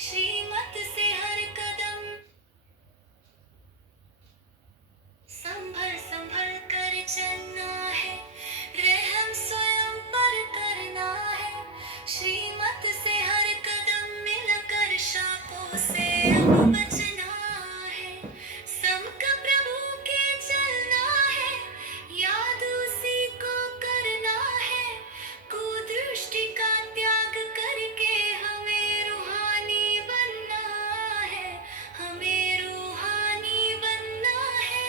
श्रीमत से हर कदम संभल संभल कर चलना है, रहम स्वयं पर करना है। श्रीमत से हर कदम मिलकर शापों से अब बचना है। संग प्रभु के चलना है, याद उसी को करना है। कुदृष्टि का त्याग करके हमें रूहानी बनना है, हमें रूहानी बनना है।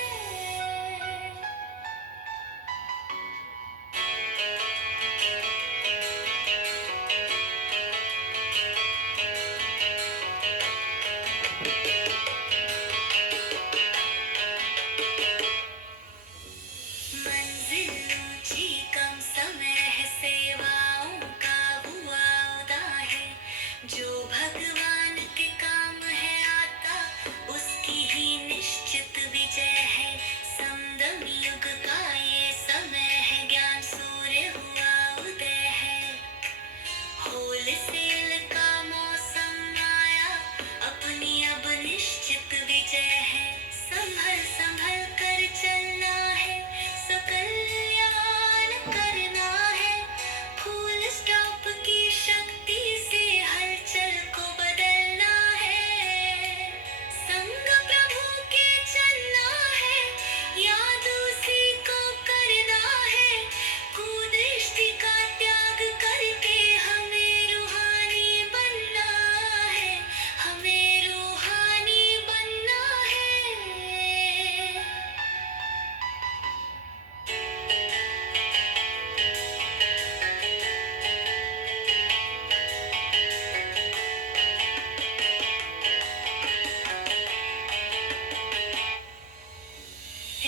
मंजिल ऊंची कम समय है, सेवाओं का हुआ उदा है। जो भगवान के काम है आता, उसकी ही निश्चित विजय है। समदम युग का ये समय है, ज्ञान सूर्य हुआ उदय है। होलसेल का मौसम आया, अपनी अब निश्चित विजय है। संभल संभल कर चलना है, सकल्याण करना है। फुल स्टॉप की शक्ति से हलचल को बदलना है। संग प्रभु के चलना है, याद उसी को करना है। कुदृष्टि का त्याग करके हमें रूहानी बनना है, हमें रूहानी बनना है।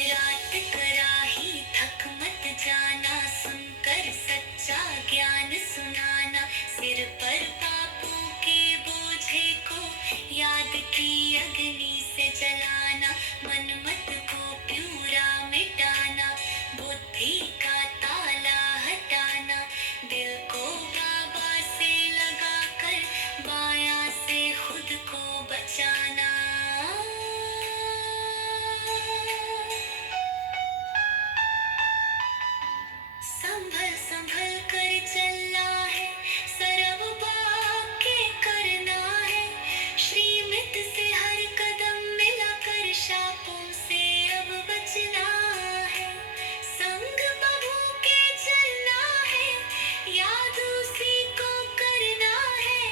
रात कराही थक मत जाना, सुनकर सच्चा ज्ञान सुनाना। सिर पर पापों के बोझे को याद की अग्नि से जलाना। मनमत को प्यूरा मिटाना, बुद्धि का ताला हटाना। दिल को बाबा से लगाकर माया से खुद को बचाना। संभल संभल कर चलना है, सरव वाक्य करना है। श्रीमत से हर कदम मिलाकर शापों से अब बचना है। संग प्रभु के चलना है, याद उसी को करना है।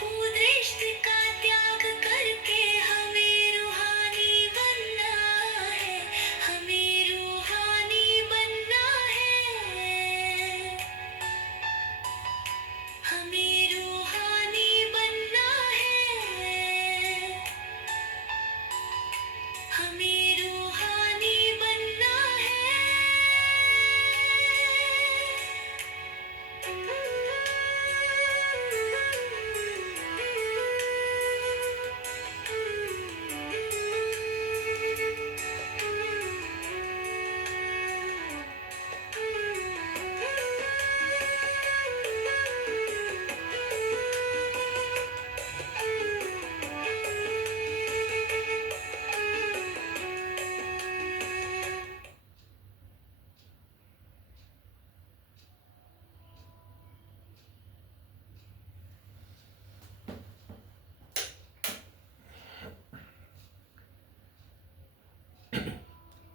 कुदृष्टि का त्याग करके हमें रूहानी बनना है, हमें रूहानी बनना है। हमें रूहानी बनना है, हमें रूहानी बनना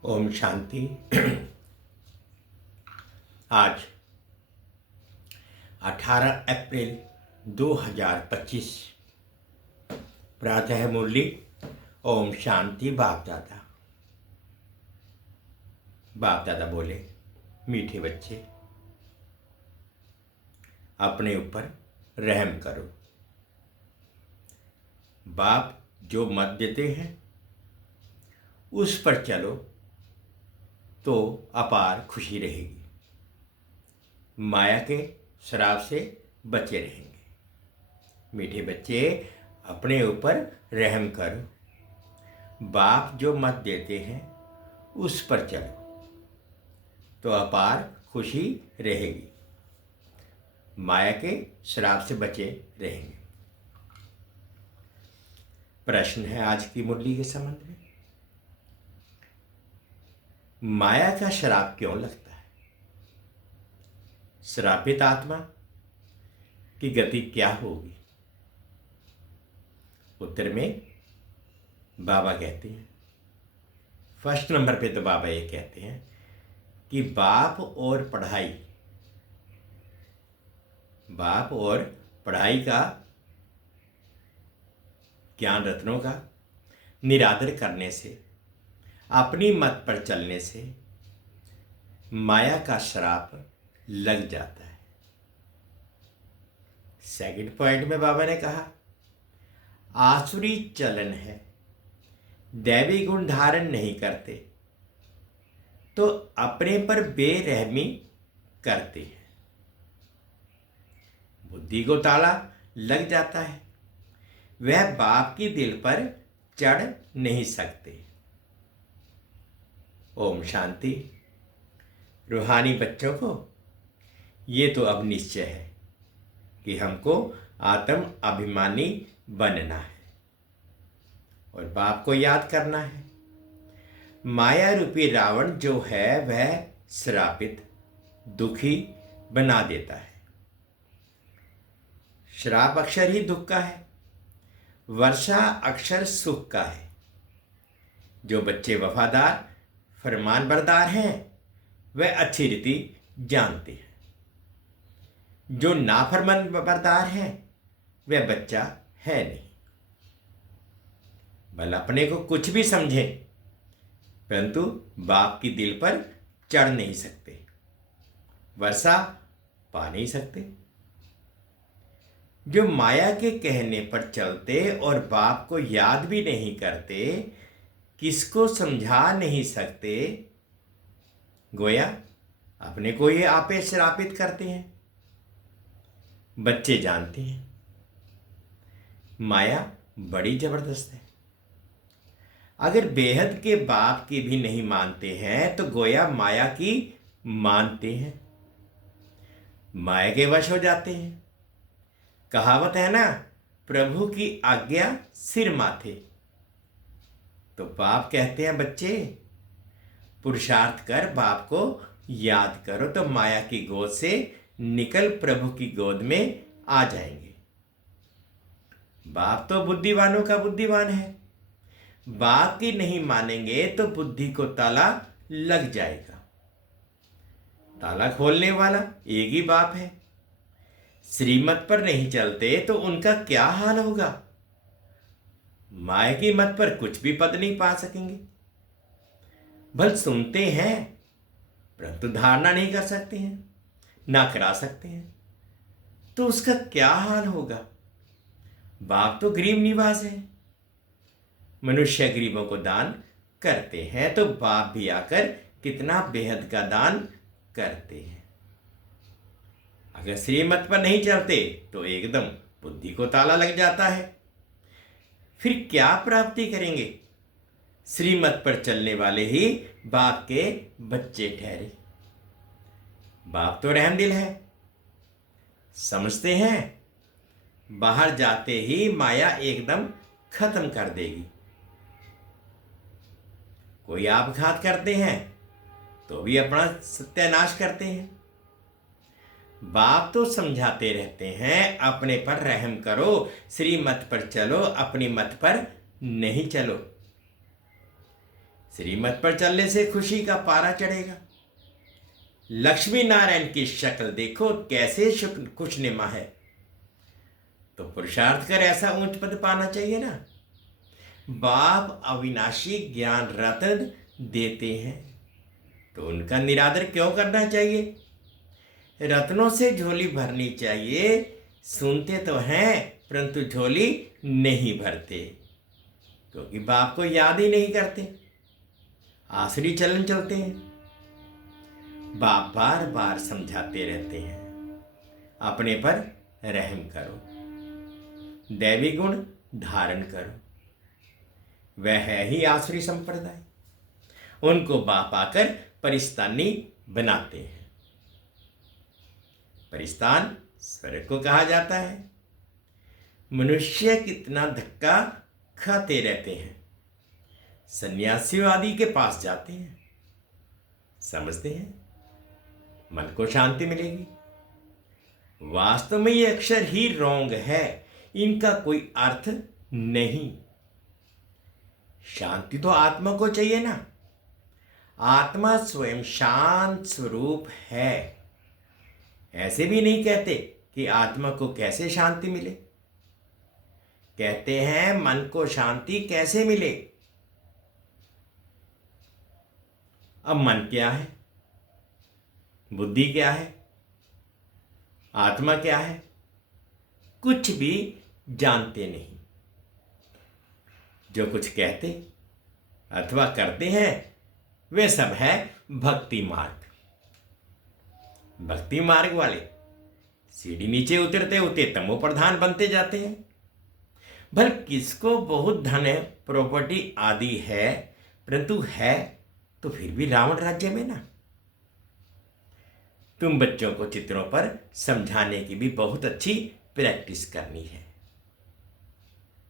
ओम शांति। आज 18 अप्रैल 2025 प्रातः मुरली। ओम शांति। बाप दादा बोले, मीठे बच्चे अपने ऊपर रहम करो। बाप जो मत देते हैं उस पर चलो तो अपार खुशी रहेगी। माया के श्राप से बचे रहेंगे। मीठे बच्चे अपने ऊपर रहम करो। बाप जो मत देते हैं उस पर चलो तो अपार खुशी रहेगी। माया के श्राप से बचे रहेंगे। प्रश्न है आज की मुरली के संबंध में। माया का श्राप क्यों लगता है? श्रापित आत्मा की गति क्या होगी? उत्तर में बाबा कहते हैं, फर्स्ट नंबर पे तो बाबा ये कहते हैं कि बाप और पढ़ाई का, ज्ञान रत्नों का निरादर करने से, अपनी मत पर चलने से माया का श्राप लग जाता है। सेकंड पॉइंट में बाबा ने कहा, आसुरी चलन है, दैवी गुण धारण नहीं करते तो अपने पर बेरहमी करते हैं। बुद्धि को ताला लग जाता है, वह बाप की दिल पर चढ़ नहीं सकते। ओम शांति। रूहानी बच्चों को ये तो अब निश्चय है कि हमको आत्म अभिमानी बनना है और बाप को याद करना है। माया रूपी रावण जो है वह श्रापित, दुखी बना देता है। श्राप अक्षर ही दुख का है, वर्षा अक्षर सुख का है। जो बच्चे वफादार, फरमानबरदार हैं वह अच्छी रीति जानते हैं। जो नाफरमानबरदार हैं वह बच्चा है नहीं। भले अपने को कुछ भी समझे परंतु बाप की दिल पर चढ़ नहीं सकते, वर्षा पा नहीं सकते। जो माया के कहने पर चलते और बाप को याद भी नहीं करते, किसको समझा नहीं सकते, गोया अपने को ये आपे श्रापित करते हैं। बच्चे जानते हैं माया बड़ी जबरदस्त है। अगर बेहद के बाप की भी नहीं मानते हैं तो गोया माया की मानते हैं, माया के वश हो जाते हैं। कहावत है ना, प्रभु की आज्ञा सिर माथे। तो बाप कहते हैं, बच्चे पुरुषार्थ कर, बाप को याद करो तो माया की गोद से निकल प्रभु की गोद में आ जाएंगे। बाप तो बुद्धिवानों का बुद्धिमान है, बाप की नहीं मानेंगे तो बुद्धि को ताला लग जाएगा। ताला खोलने वाला एक ही बाप है। श्रीमत पर नहीं चलते तो उनका क्या हाल होगा? माया की मत पर कुछ भी पद नहीं पा सकेंगे। भल सुनते हैं परंतु धारणा नहीं कर सकते हैं, ना करा सकते हैं, तो उसका क्या हाल होगा? बाप तो गरीब निवास है। मनुष्य गरीबों को दान करते हैं तो बाप भी आकर कितना बेहद का दान करते हैं। अगर श्रीमत पर नहीं चलते तो एकदम बुद्धि को ताला लग जाता है। फिर क्या प्राप्ति करेंगे? श्रीमत पर चलने वाले ही बाप के बच्चे ठहरे। बाप तो रहमदिल है, समझते हैं बाहर जाते ही माया एकदम खत्म कर देगी। कोई आपघात करते हैं तो भी अपना सत्यानाश करते हैं। बाप तो समझाते रहते हैं, अपने पर रहम करो, श्रीमत पर चलो, अपनी मत पर नहीं चलो। श्रीमत पर चलने से खुशी का पारा चढ़ेगा। लक्ष्मी नारायण की शक्ल देखो कैसे खुशनुमा है। तो पुरुषार्थ कर ऐसा ऊंच पद पाना चाहिए ना। बाप अविनाशी ज्ञान रत्न देते हैं तो उनका निरादर क्यों करना चाहिए? रत्नों से झोली भरनी चाहिए। सुनते तो हैं परंतु झोली नहीं भरते क्योंकि बाप को याद ही नहीं करते, आसुरी चलन चलते हैं। बाप बार बार समझाते रहते हैं, अपने पर रहम करो, दैवी गुण धारण करो। वह है ही आसुरी संप्रदाय। उनको बाप आकर परिस्तानी बनाते हैं। परिस्तान स्वर्ग को कहा जाता है। मनुष्य कितना धक्का खाते रहते हैं, सन्यासीवादी के पास जाते हैं, समझते हैं मन को शांति मिलेगी। वास्तव में ये अक्षर ही रॉन्ग है, इनका कोई अर्थ नहीं। शांति तो आत्मा को चाहिए ना। आत्मा स्वयं शांत स्वरूप है। ऐसे भी नहीं कहते कि आत्मा को कैसे शांति मिले, कहते हैं मन को शांति कैसे मिले। अब मन क्या है, बुद्धि क्या है, आत्मा क्या है, कुछ भी जानते नहीं। जो कुछ कहते अथवा करते हैं वे सब है भक्ति मार्ग। भक्ति मार्ग वाले सीढ़ी नीचे उतरते होते तमो प्रधान बनते जाते हैं। भल किसको बहुत धन है, प्रॉपर्टी आदि है, परंतु है तो फिर भी रावण राज्य में ना। तुम बच्चों को चित्रों पर समझाने की भी बहुत अच्छी प्रैक्टिस करनी है।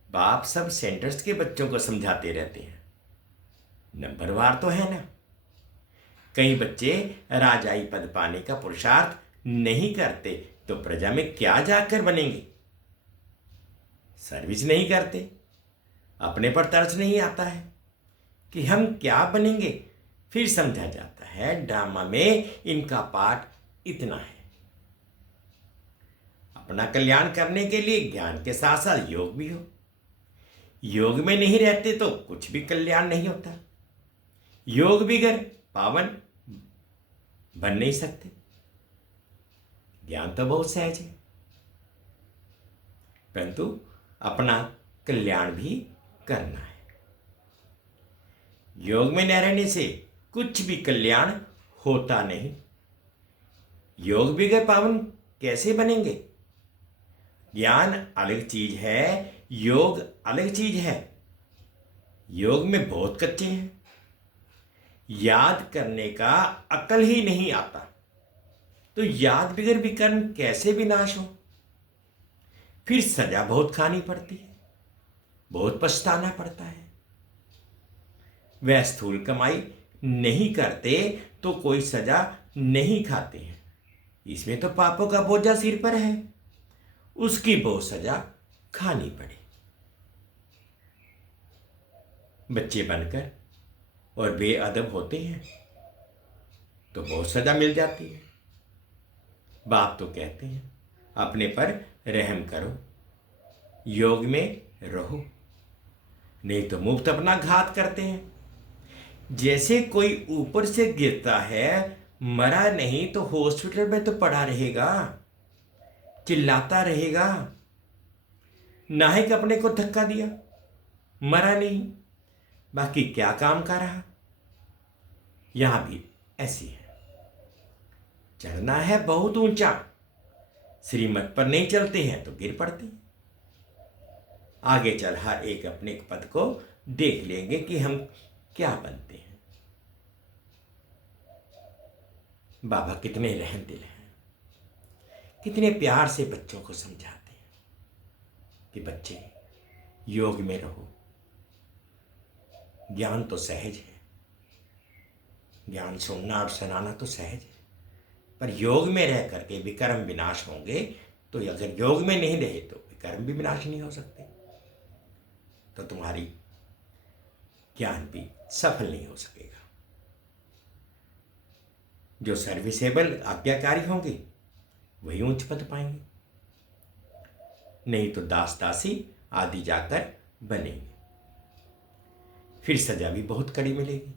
बाप सब सेंटर्स के बच्चों को समझाते रहते हैं, नंबरवार तो है ना। कई बच्चे राजाई पद पाने का पुरुषार्थ नहीं करते तो प्रजा में क्या जाकर बनेंगे। सर्विस नहीं करते, अपने पर तरस नहीं आता है कि हम क्या बनेंगे। फिर समझा जाता है ड्रामा में इनका पाठ इतना है। अपना कल्याण करने के लिए ज्ञान के साथ साथ योग भी हो। योग में नहीं रहते तो कुछ भी कल्याण नहीं होता। योग बिगर पावन बन नहीं सकते। ज्ञान तो बहुत सहज है, परंतु अपना कल्याण भी करना है। योग में न रहने से कुछ भी कल्याण होता नहीं। योग बिगर पावन कैसे बनेंगे। ज्ञान अलग चीज है, योग अलग चीज है। योग में बहुत कच्चे हैं, याद करने का अकल ही नहीं आता, तो याद बिगर भी कर्म कैसे विनाश हो। फिर सजा बहुत खानी पड़ती है, बहुत पछताना पड़ता है। वह स्थूल कमाई नहीं करते तो कोई सजा नहीं खाते हैं। इसमें तो पापों का बोझा सिर पर है, उसकी बहुत सजा खानी पड़े। बच्चे बनकर और बेअदब होते हैं तो बहुत सजा मिल जाती है। बाप तो कहते हैं अपने पर रहम करो, योग में रहो, नहीं तो मुफ्त अपना घात करते हैं। जैसे कोई ऊपर से गिरता है, मरा नहीं तो हॉस्पिटल में तो पड़ा रहेगा, चिल्लाता रहेगा। नायक अपने को धक्का दिया, मरा नहीं, बाकी क्या काम का रहा। यहां भी ऐसी है। चढ़ना है बहुत ऊंचा, श्रीमत पर नहीं चलते हैं तो गिर पड़ते हैं। आगे चल हर एक अपने पद को देख लेंगे कि हम क्या बनते हैं। बाबा कितने रहम दिल हैं, कितने प्यार से बच्चों को समझाते हैं कि बच्चे योग में रहो। ज्ञान तो सहज है, ज्ञान सुनना और सुनाना तो सहज है, पर योग में रह करके विकर्म विनाश होंगे। तो अगर योग में नहीं रहे तो विकर्म भी विनाश नहीं हो सकते, तो तुम्हारी ज्ञान भी सफल नहीं हो सकेगा। जो सर्विसेबल आज्ञाकारी होंगे वही उच्च पद पाएंगे, नहीं तो दास दासी आदि जाकर बनेंगे। फिर सजा भी बहुत कड़ी मिलेगी।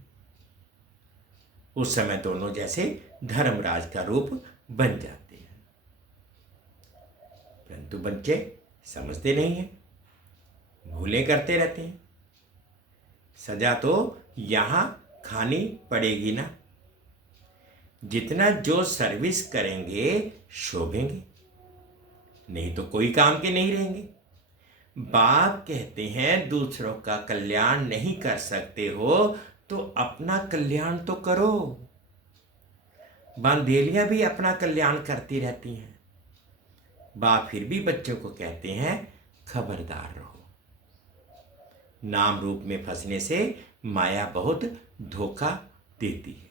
उस समय दोनों जैसे धर्मराज का रूप बन जाते हैं, परंतु बच्चे समझते नहीं हैं, भूलें करते रहते हैं। सजा तो यहां खानी पड़ेगी ना। जितना जो सर्विस करेंगे शोभेंगे, नहीं तो कोई काम के नहीं रहेंगे। बाप कहते हैं दूसरों का कल्याण नहीं कर सकते हो तो अपना कल्याण तो करो। बांधेलियां भी अपना कल्याण करती रहती हैं। बाप फिर भी बच्चों को कहते हैं खबरदार रहो, नाम रूप में फंसने से माया बहुत धोखा देती है।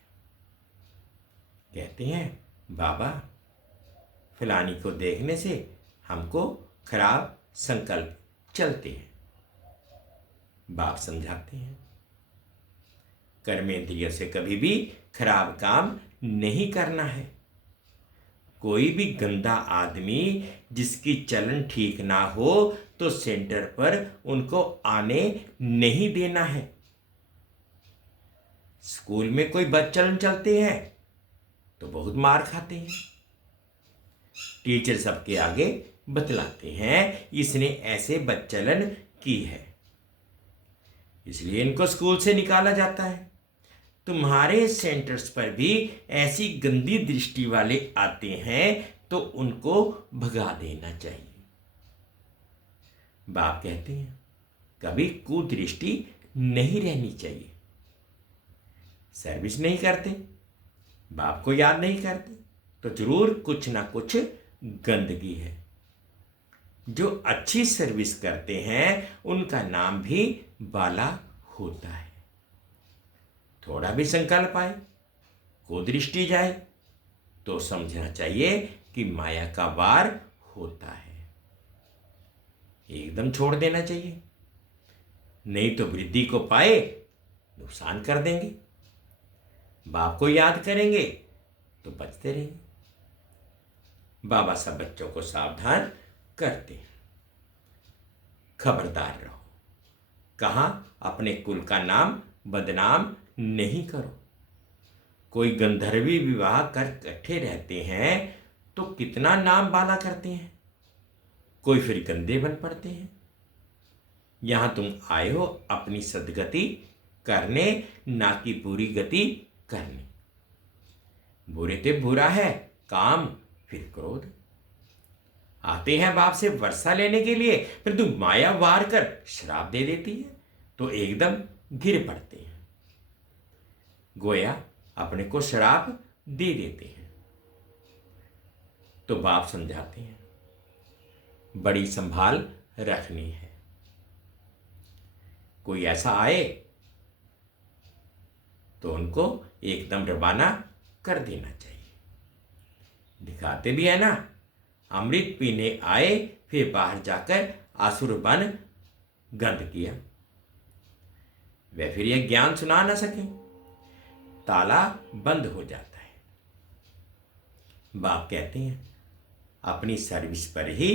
कहते हैं बाबा, फलानी को देखने से हमको खराब संकल्प चलते हैं। बाप समझाते हैं कर्मेंद्रियों से कभी भी खराब काम नहीं करना है। कोई भी गंदा आदमी जिसकी चलन ठीक ना हो तो सेंटर पर उनको आने नहीं देना है। स्कूल में कोई बदचलन चलते हैं तो बहुत मार खाते हैं। टीचर सबके आगे बतलाते हैं इसने ऐसे बदचलन की है, इसलिए इनको स्कूल से निकाला जाता है। तुम्हारे सेंटर्स पर भी ऐसी गंदी दृष्टि वाले आते हैं तो उनको भगा देना चाहिए। बाप कहते हैं कभी कुदृष्टि नहीं रहनी चाहिए। सर्विस नहीं करते, बाप को याद नहीं करते तो जरूर कुछ ना कुछ गंदगी है। जो अच्छी सर्विस करते हैं उनका नाम भी बाला होता है। थोड़ा भी संकल्प आए, कुदृष्टि जाए तो समझना चाहिए कि माया का वार होता है। एकदम छोड़ देना चाहिए, नहीं तो वृद्धि को पाए नुकसान कर देंगे। बाप को याद करेंगे तो बचते रहेंगे। बाबा सब बच्चों को सावधान करते हैं, खबरदार रहो। कहां अपने कुल का नाम बदनाम नहीं करो। कोई गंधर्वी विवाह कर इकट्ठे रहते हैं तो कितना नाम बाला करते हैं, कोई फिर गंदे बन पड़ते हैं। यहां तुम आए हो अपनी सदगति करने, ना कि बुरी गति करने। बुरे ते बुरा है काम, फिर क्रोध। आते हैं बाप से वर्षा लेने के लिए, फिर तुम माया वार कर श्राप दे देती है तो एकदम गिर पड़ते हैं। गोया अपने को श्राप दे देते हैं। तो बाप समझाते हैं बड़ी संभाल रखनी है। कोई ऐसा आए तो उनको एकदम रवाना कर देना चाहिए। दिखाते भी है ना, अमृत पीने आए फिर बाहर जाकर आसुर बन गंध किया। वे फिर यह ज्ञान सुना ना सके, ताला बंद हो जाता है। बाप कहते हैं अपनी सर्विस पर ही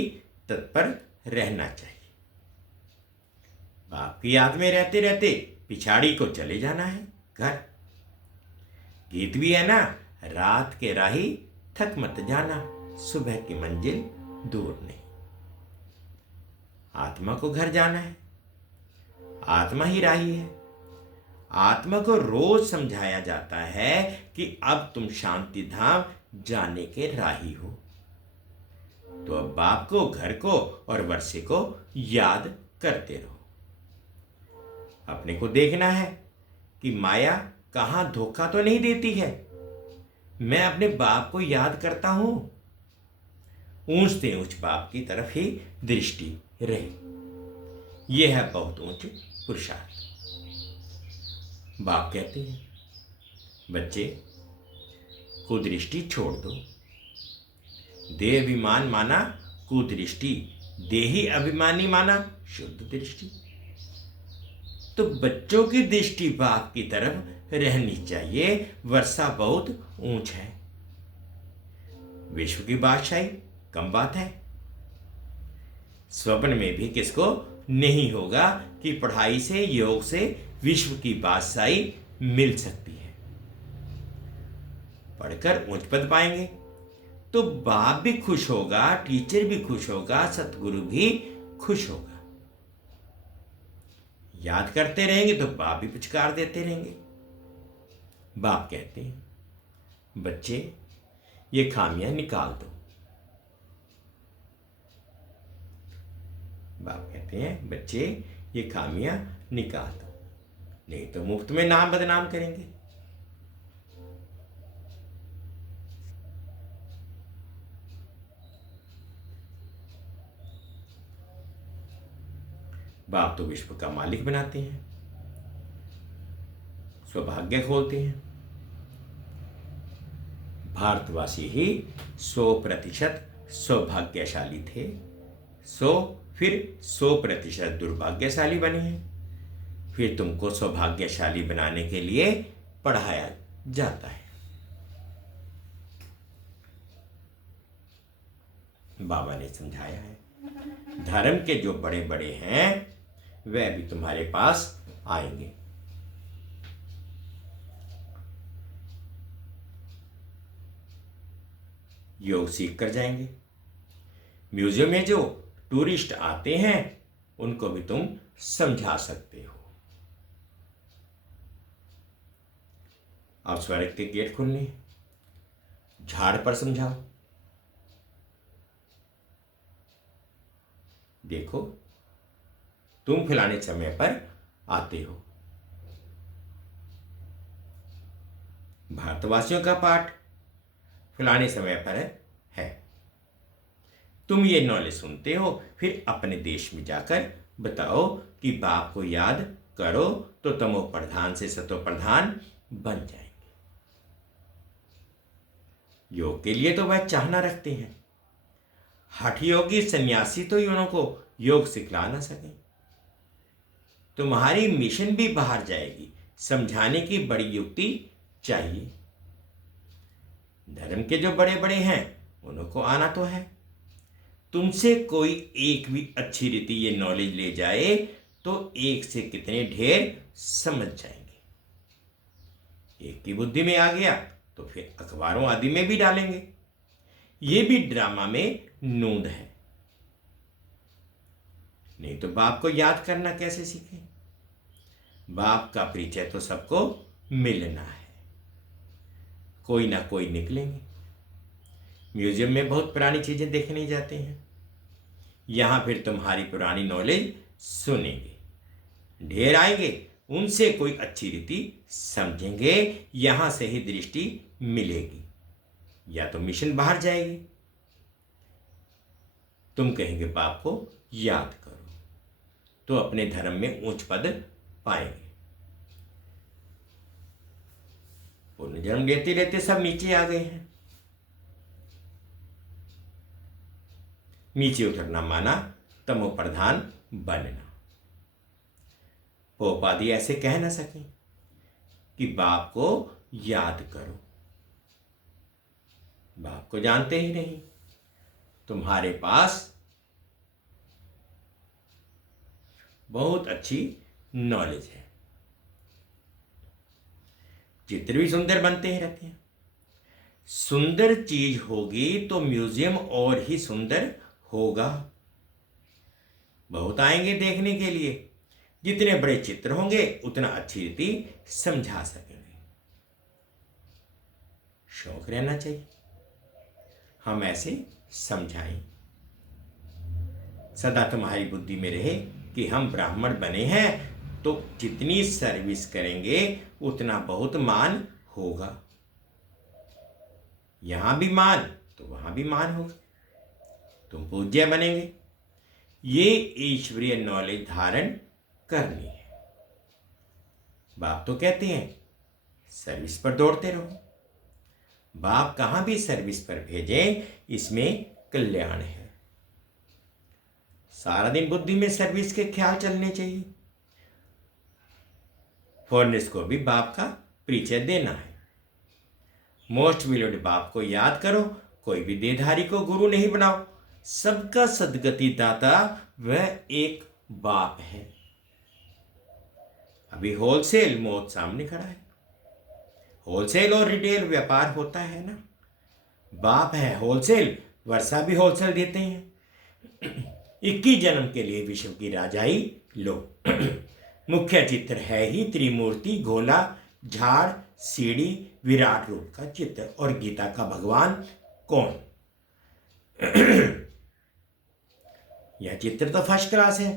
तत्पर रहना चाहिए। बाप की याद में रहते रहते पिछाड़ी को चले जाना है घर। गीत भी है ना, रात के राही थक मत जाना, सुबह की मंजिल दूर नहीं। आत्मा को घर जाना है, आत्मा ही राही है। आत्मा को रोज समझाया जाता है कि अब तुम शांति धाम जाने के राही हो। तो अब बाप को, घर को और वर्षे को याद करते रहो। अपने को देखना है कि माया कहां धोखा तो नहीं देती है। मैं अपने बाप को याद करता हूं, ऊंच से ऊंच बाप की तरफ ही दृष्टि रहे। यह है बहुत ऊंच पुरुषार्थ। बाप कहते हैं बच्चे कुदृष्टि छोड़ दो। देह अभिमान माना कुदृष्टि, देही अभिमानी माना शुद्ध दृष्टि। तो बच्चों की दृष्टि बाप की तरफ रहनी चाहिए। वर्षा बहुत ऊंच है, विश्व की बादशाही कम बात है। स्वप्न में भी किसको नहीं होगा कि पढ़ाई से, योग से विश्व की बादशाही मिल सकती है। पढ़कर उच्च पद पाएंगे तो बाप भी खुश होगा, टीचर भी खुश होगा, सतगुरु भी खुश होगा। याद करते रहेंगे तो बाप भी पुचकार देते रहेंगे। बाप कहते हैं बच्चे ये खामियां निकाल दो। बाप कहते हैं बच्चे ये खामियां निकाल दो, नहीं तो मुफ्त में नाम बदनाम करेंगे। बाप तो विश्व का मालिक बनाते हैं, सौभाग्य खोलते हैं। भारतवासी ही 100% सौभाग्यशाली थे, फिर 100% दुर्भाग्यशाली बने हैं। फिर तुमको सौभाग्यशाली बनाने के लिए पढ़ाया जाता है। बाबा ने समझाया है, धर्म के जो बड़े बड़े हैं वह भी तुम्हारे पास आएंगे। योग सीख कर जाएंगे। म्यूजियम में जो टूरिस्ट आते हैं उनको भी तुम समझा सकते हो। अब स्वर्ग के गेट खुलने, झाड़ पर समझाओ। देखो, तुम फलाने समय पर आते हो। भारतवासियों का पाठ फलाने समय पर है। तुम ये नॉलेज सुनते हो, फिर अपने देश में जाकर बताओ कि बाप को याद करो तो तमो प्रधान से सतो प्रधान बन जाएंगे। योग के लिए तो वह चाहना रखते हैं। हठ योगी सन्यासी तो उनको योग सिखला ना सके। तुम्हारी मिशन भी बाहर जाएगी। समझाने की बड़ी युक्ति चाहिए। धर्म के जो बड़े बड़े हैं उनको आना तो है। तुमसे कोई एक भी अच्छी रीति ये नॉलेज ले जाए तो एक से कितने ढेर समझ जाएंगे। एक की बुद्धि में आ गया तो फिर अखबारों आदि में भी डालेंगे। ये भी ड्रामा में नूंद है। नहीं तो बाप को याद करना कैसे सीखें? बाप का परिचय तो सबको मिलना है। कोई ना कोई निकलेंगे। म्यूजियम में बहुत पुरानी चीजें देखने जाते हैं। यहां फिर तुम्हारी पुरानी नॉलेज सुनेंगे। ढेर आएंगे, उनसे कोई अच्छी रीति समझेंगे। यहां से ही दृष्टि मिलेगी। या तो मिशन बाहर जाएगी। तुम कहेंगे बाप को याद करो तो अपने धर्म में उच्च पद पाएंगे। पुनर्जन्म लेते लेते सब नीचे आ गए हैं। नीचे उतरना माना तमो प्रधान बनना। पोपादी ऐसे कह ना सके कि बाप को याद करो। बाप को जानते ही नहीं। तुम्हारे पास बहुत अच्छी नॉलेज है। चित्र भी सुंदर बनते ही रहते हैं। सुंदर चीज होगी तो म्यूजियम और ही सुंदर होगा। बहुत आएंगे देखने के लिए। जितने बड़े चित्र होंगे उतना अच्छी रीति समझा सकेंगे। शौक रहना चाहिए, हम ऐसे समझाएं। सदा तुम्हारी बुद्धि में रहे कि हम ब्राह्मण बने हैं तो जितनी सर्विस करेंगे उतना बहुत मान होगा। यहां भी मान तो वहां भी मान होगा। तुम पूज्य बनेंगे। ये ईश्वरीय नॉलेज धारण करनी है। बाप तो कहते हैं सर्विस पर दौड़ते रहो। बाप कहां भी सर्विस पर भेजें, इसमें कल्याण है। सारा दिन बुद्धि में सर्विस के ख्याल चलने चाहिए। फॉरनेस को भी बाप का परिचय देना है। मोस्ट विलोड बाप को याद करो। कोई भी देहधारी को गुरु नहीं बनाओ। सबका सदगति दाता वह एक बाप है। अभी होलसेल मौत सामने खड़ा है। होलसेल और रिटेल व्यापार होता है ना। बाप है होलसेल, वर्षा भी होलसेल देते हैं। 21 जन्म के लिए विश्व की राजाई लो। मुख्य चित्र है ही त्रिमूर्ति, गोला, झाड़, सीढ़ी, विराट रूप का चित्र। और गीता का भगवान कौन? यह चित्र तो फर्स्ट क्लास है।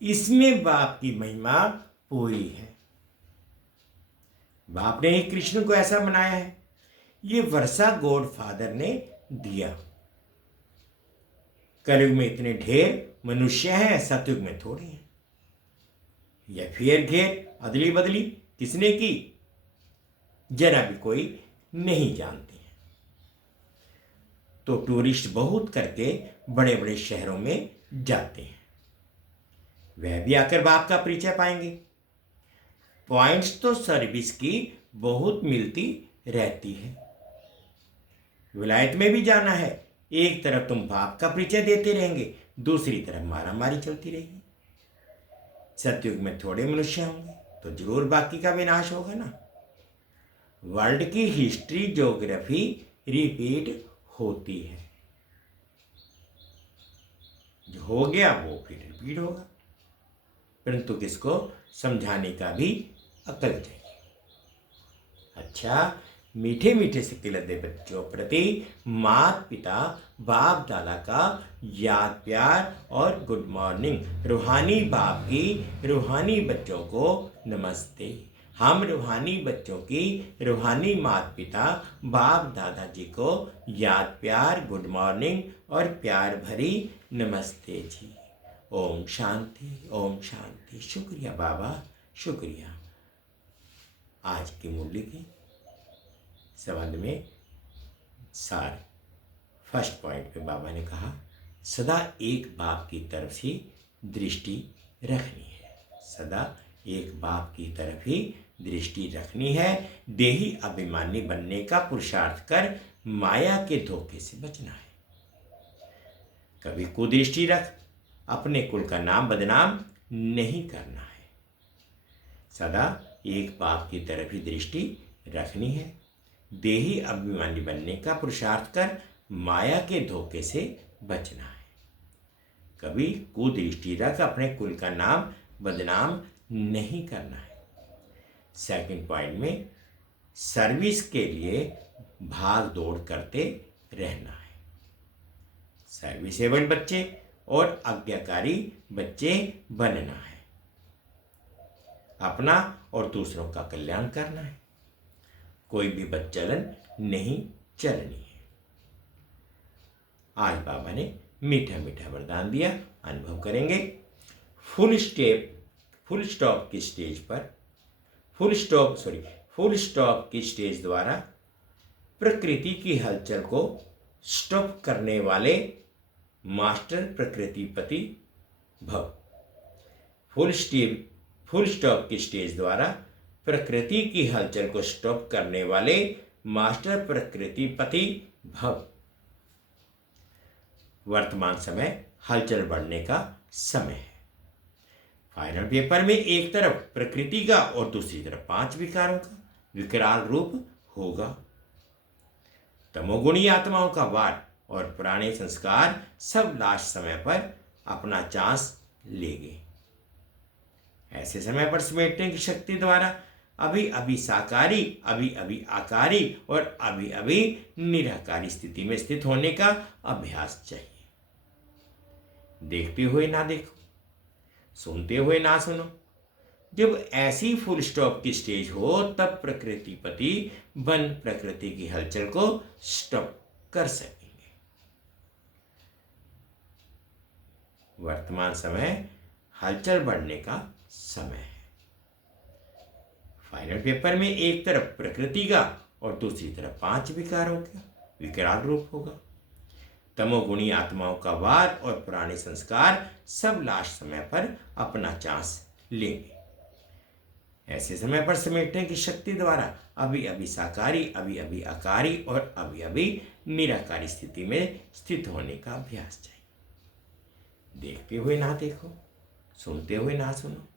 इसमें बाप की महिमा पूरी है। बाप ने ही कृष्ण को ऐसा बनाया है। ये वर्षा गॉड फादर ने दिया। कलयुग में इतने ढेर मनुष्य हैं, सतयुग में थोड़े हैं। यह फेर घेर अदली बदली किसने की, जरा भी कोई नहीं जानते हैं। तो टूरिस्ट बहुत करके बड़े बड़े शहरों में जाते हैं, वह भी आकर बाप का परिचय पाएंगे। पॉइंट्स तो सर्विस की बहुत मिलती रहती है। विलायत में भी जाना है, एक तरफ तुम बाप का परिचय देते रहेंगे, दूसरी तरफ मारामारी चलती रहेगी। सतयुग में थोड़े मनुष्य होंगे तो जरूर बाकी का विनाश होगा ना। वर्ल्ड की हिस्ट्री ज्योग्राफी रिपीट होती है, जो हो गया वो फिर रिपीट होगा, परंतु किसको समझाने का भी अकल चाहिए। अच्छा, मीठे मीठे से खिलते बच्चों प्रति माता पिता बाप दादा का याद प्यार और गुड मॉर्निंग। रूहानी बाप की रूहानी बच्चों को नमस्ते। हम रूहानी बच्चों की रूहानी माता पिता बाप दादाजी को याद प्यार गुड मॉर्निंग और प्यार भरी नमस्ते जी। ओम शांति, ओम शांति। शुक्रिया बाबा, शुक्रिया। आज की मुरली के संबंध में सार फर्स्ट पॉइंट पे बाबा ने कहा, सदा एक बाप की तरफ ही दृष्टि रखनी है। सदा एक बाप की तरफ ही दृष्टि रखनी है। देही अभिमानी बनने का पुरुषार्थ कर माया के धोखे से बचना है। कभी कुदृष्टि रख अपने कुल का नाम बदनाम नहीं करना है। सदा एक बाप की तरफ ही दृष्टि रखनी है। देही अभिमानी बनने का पुरुषार्थ कर माया के धोखे से बचना है। कभी कुदृष्टि रख अपने कुल का नाम बदनाम नहीं करना है। सेकंड पॉइंट में सर्विस के लिए भाग दौड़ करते रहना है। सर्विसेबल बच्चे और आज्ञाकारी बच्चे बनना है। अपना और दूसरों का कल्याण करना है। कोई भी बदचलन नहीं चलनी है। आज बाबा ने मीठा मीठा वरदान दिया, अनुभव करेंगे। फुल स्टॉप की स्टेज पर फुल स्टॉप की स्टेज द्वारा प्रकृति की हलचल को स्टॉप करने वाले मास्टर प्रकृतिपति भव। फुल स्टॉप की स्टेज द्वारा प्रकृति की हलचल को स्टॉप करने वाले मास्टर प्रकृतिपति भव। वर्तमान समय हलचल बढ़ने का समय है। फाइनल पेपर में एक तरफ प्रकृति का और दूसरी तरफ 5 विकारों का विकराल रूप होगा। तमोगुणी आत्माओं का वार और पुराने संस्कार सब लास्ट समय पर अपना चांस लेंगे। ऐसे समय पर समेटने की शक्ति द्वारा अभी अभी साकारी, अभी अभी आकारी और अभी अभी निराकारी स्थिति में स्थित होने का अभ्यास चाहिए। देखते हुए ना देखो, सुनते हुए ना सुनो। जब ऐसी फुल स्टॉप की स्टेज हो तब प्रकृतिपति बन प्रकृति की हलचल को स्टॉप कर सकेंगे। वर्तमान समय हलचल बढ़ने का समय है। फाइनल पेपर में एक तरफ प्रकृति का और दूसरी तरफ 5 विकारों का विकराल रूप होगा। तमोगुणी आत्माओं का वार और पुराने संस्कार सब लास्ट समय पर अपना चांस लेंगे। ऐसे समय पर समेटने की शक्ति द्वारा अभी अभी साकारी, अभी अभी आकारी और अभी अभी निराकारी स्थिति में स्थित होने का अभ्यास चाहिए। देखते हुए ना देखो, सुनते हुए ना सुनो।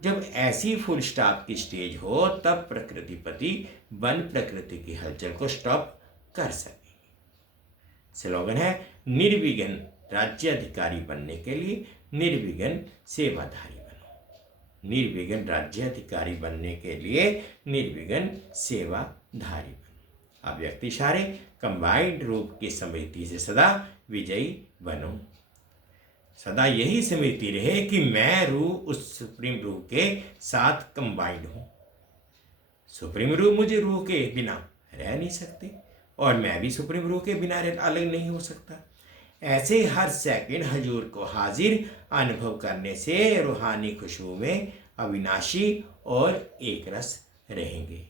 जब ऐसी फुल स्टॉप की स्टेज हो तब प्रकृतिपति बन प्रकृति की हलचल को स्टॉप कर सकेंगे। स्लोगन है, निर्विघ्न राज्याधिकारी बनने के लिए निर्विघ्न सेवाधारी बनो। निर्विघ्न राज्याधिकारी बनने के लिए निर्विघ्न सेवाधारी बनो। अव्यक्त इशारे कंबाइंड रूप की स्मृति से सदा विजयी बनो। सदा यही स्मृति रहे कि मैं रूह उस सुप्रीम रूह के साथ कंबाइंड हूं। सुप्रीम रूह मुझे रूह के बिना रह नहीं सकते और मैं भी सुप्रीम रूह के बिना अलग नहीं हो सकता। ऐसे हर सेकंड हजूर को हाजिर अनुभव करने से रूहानी खुशबू में अविनाशी और एक रस रहेंगे।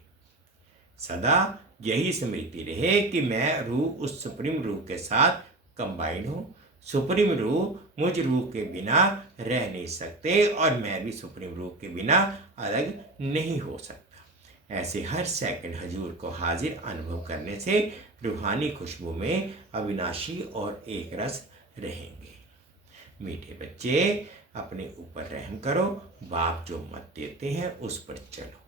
सदा यही स्मृति रहे कि मैं रूह उस सुप्रीम रूह के साथ कंबाइंड हूँ। सुप्रीम रूह मुझ रूह के बिना रह नहीं सकते और मैं भी सुप्रीम रूह के बिना अलग नहीं हो सकता। ऐसे हर सेकंड हजूर को हाजिर अनुभव करने से रूहानी खुशबू में अविनाशी और एक रस रहेंगे। मीठे बच्चे, अपने ऊपर रहम करो। बाप जो मत देते हैं उस पर चलो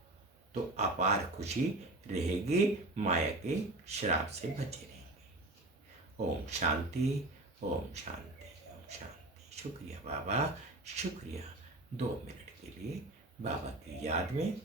तो अपार खुशी रहेगी, माया के श्राप से बचे रहेंगे। ओम शांति, ओम शांति, ओम शांति। शुक्रिया बाबा, शुक्रिया। 2 मिनट के लिए बाबा की याद में